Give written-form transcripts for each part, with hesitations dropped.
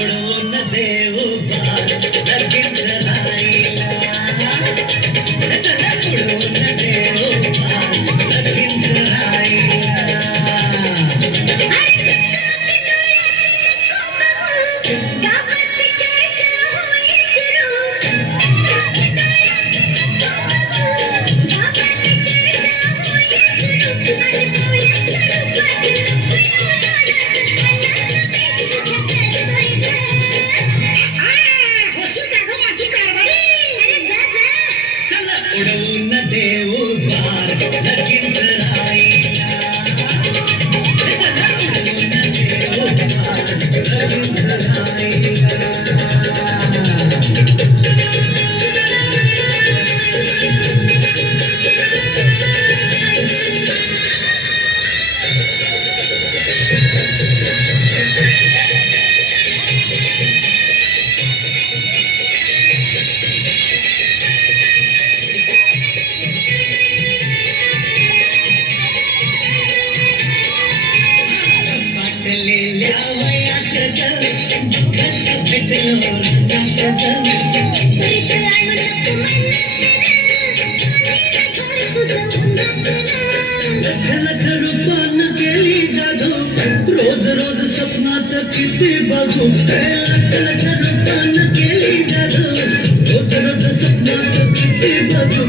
उडवून देऊ बार लगीन राहिला चला उडवून देऊ बार लगीन राहिला उडवून देऊ बार लगीन राहिला चला उडवून देऊ बार लगीन राहिला केली जादू रोज रोज स्वप्नात किती बघू रूपान केली जादू रोज रोज स्वप्नात किती बघू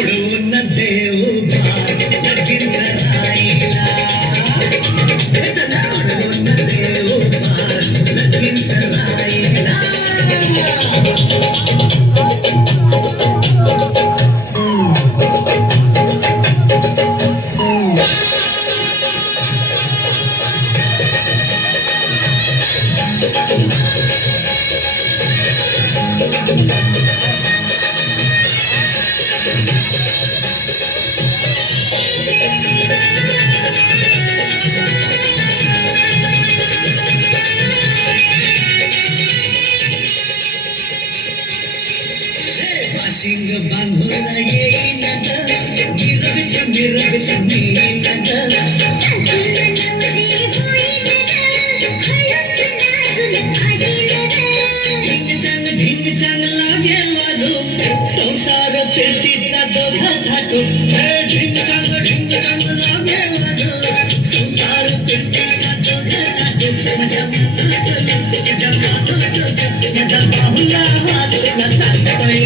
उडवून देऊ बार लगीन राहिला चला उडवून देऊ बार लगीन राहिला शिंग बांधून येईन मिरवित मिरवित नेईन ढिंग चांग लागे वाजू संसार तेतीचा दोघा घाटू ढिंग चांग लागे वाजू संसार तेतीचा दोघा घाटू माझ्या बाहुला हात टाकतोय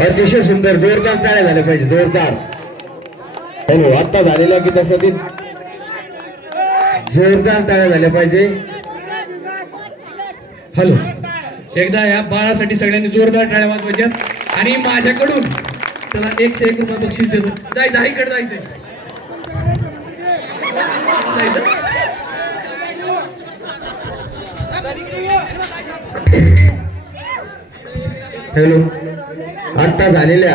अतिशय सुंदर जोरदार टाळ्या झाल्या पाहिजे जोरदार हॅलो आता झालेल्या गीतासाठी जोरदार टाळ्या झाल्या पाहिजे हॅलो एकदा या बाळासाठी सगळ्यांनी जोरदार टाळ्या वाजवायच्या आणि माझ्याकडून त्याला 101 रुपये बक्षीस देतो जायचं इकडे जायचंय हॅलो आता झालेल्या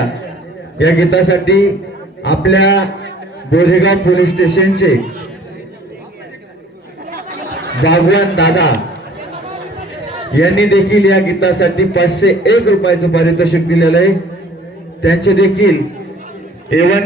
या गीतासाठी आपल्या बोरेगाव पोलीस स्टेशनचे भगवान दादा यांनी देखील या गीतासाठी 501 रुपयाचं पारितोषिक दिलेलं आहे त्यांचे देखील A1